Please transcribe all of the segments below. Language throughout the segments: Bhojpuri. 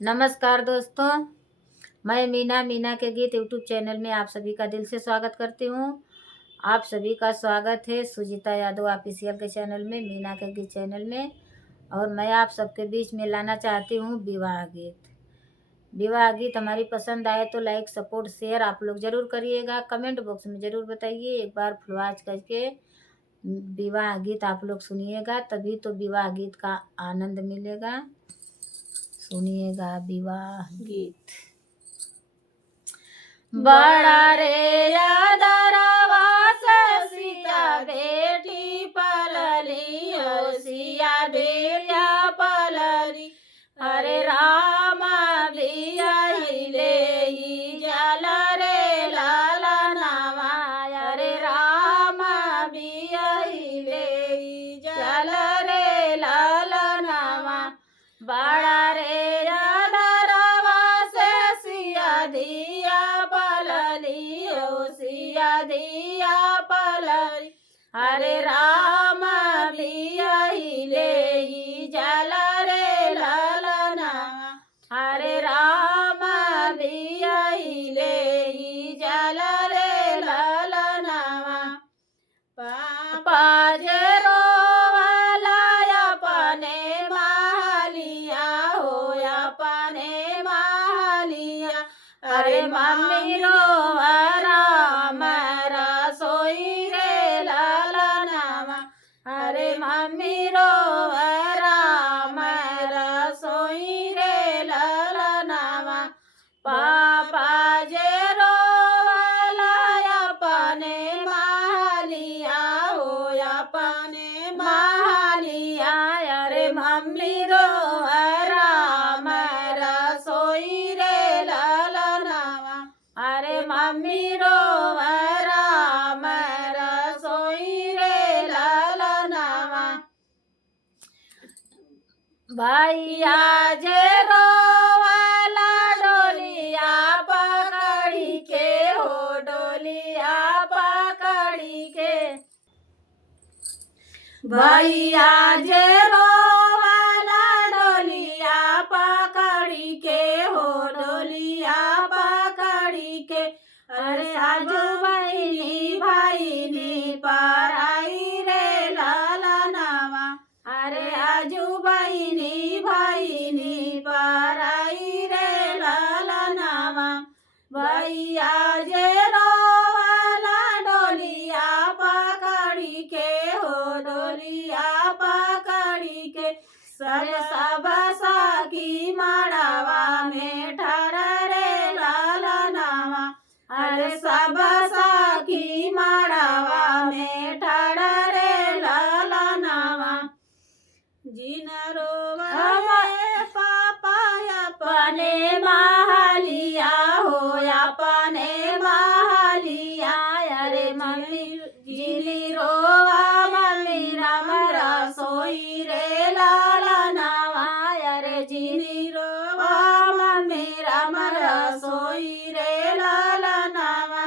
नमस्कार दोस्तों, मैं मीना के गीत यूट्यूब चैनल में आप सभी का दिल से स्वागत करती हूँ। आप सभी का स्वागत है सुजीता यादव ऑफिशियल के चैनल में, मीना के गीत चैनल में। और मैं आप सबके बीच में लाना चाहती हूँ विवाह गीत। विवाह गीत हमारी पसंद आए तो लाइक सपोर्ट शेयर आप लोग ज़रूर करिएगा। कमेंट बॉक्स में ज़रूर बताइए, एक बार फुलवाज करके विवाह गीत आप लोग सुनिएगा, तभी तो विवाह गीत का आनंद मिलेगा। सुनिएगा विवाह गीत। बड़ा रे यादरवा से सीता बेटी पलली हो, सिया बेटिया पलली। हरे राम बियाहिले जल रे लाला नामा, हरे राम बियाहिले जल रे लाला नामा। बड़ा रे यादरवा से सिया दिया पलली हो, सिया दिया पलली। हरे राम बियाहिले जल रे ललना, हरे राम बियाहिले जल रे ललना। पापा जे रोवाला अपने मालिया हो, अपने मालिया। अरे मम्मी रोवा राम रसोई रे ललनामा, अरे मम्मी रोवा राम रसोई रे ललनामा। पापा जे रोवाला अपने मालिया हो, अपने मालिया। अरे मम्मी रोवा राम रसोई रे ललनामा, अरे मम्मी रोवा राम रसोई रे ललनामा। भैया जे रोवाला डोलिया पकड़ी के हो, डोलिया पकड़ी के। भैया जे रोवाला डोलिया पकड़ी के हो, डोलिया पकड़ी के। अरे आजू बहिनी भाईनी पराई रे ललनामा, अरे आजू बहिनी भाईनी पराई रे ललनामा। भैया जे रोवाला डोलिया पकड़ी के हो, डोलिया पकड़ी के। सब सखी मड़वा में ठहरा रे ललनामा, अरे सब सखी मड़वा में ठहरा रे ललनामा। जिन रोवा पापा अपने मालिया हो, अपने मालिया। अरे मम्मी जिनी रोवा मम्मी राम रसोई रे ललनामा, अरे जिनी रोवा मम्मी राम रसोई रे ललनामा।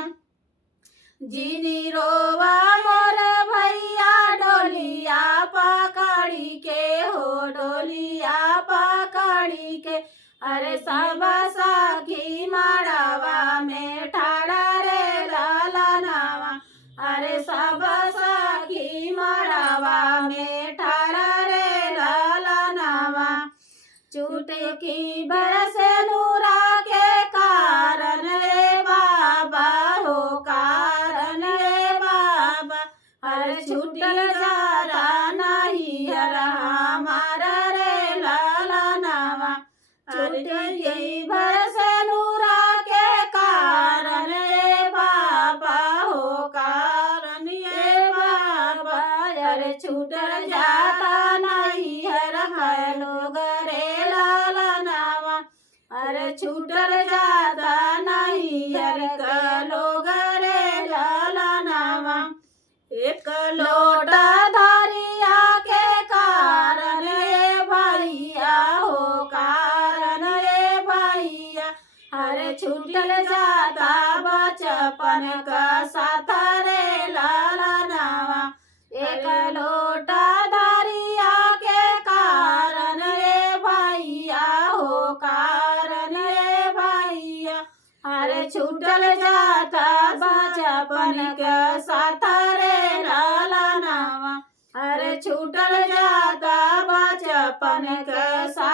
जिनी रोवा मोर भैया डोलिया पकड़ी के हो, डोलिया पकड़ी के। अरे सब सखी मड़वा में ठाड़ा रे ललनामा, अरे सब सखी मड़वा में ठाड़ा रे ललनामा। चुटकी बरसे नूरा के कारण रे बाबा हो, कारण रे बाबा। अरे छूटल जाता नहीं हर हमारा रे ललनामा। चुटकी बरसे नूरा के कारण रे बाबा हो, कारण रे बाबा। अरे छूटल जाता नहीं हर लोग रे ललनामा, अरे छूटल जाता नहीं हर लोग रे ललनामा। एक लोटा धरिया के कारण रे भैया हो, कारण रे भैया। अरे छूटल जाता बचपन का साथ रे ललनामा। एक लोटा धरिया के कारण रे भैया हो, कारण अरे छूटल जाता बचपन के साथ रे लाला नावा, अरे छूटल जाता बचपन के साथ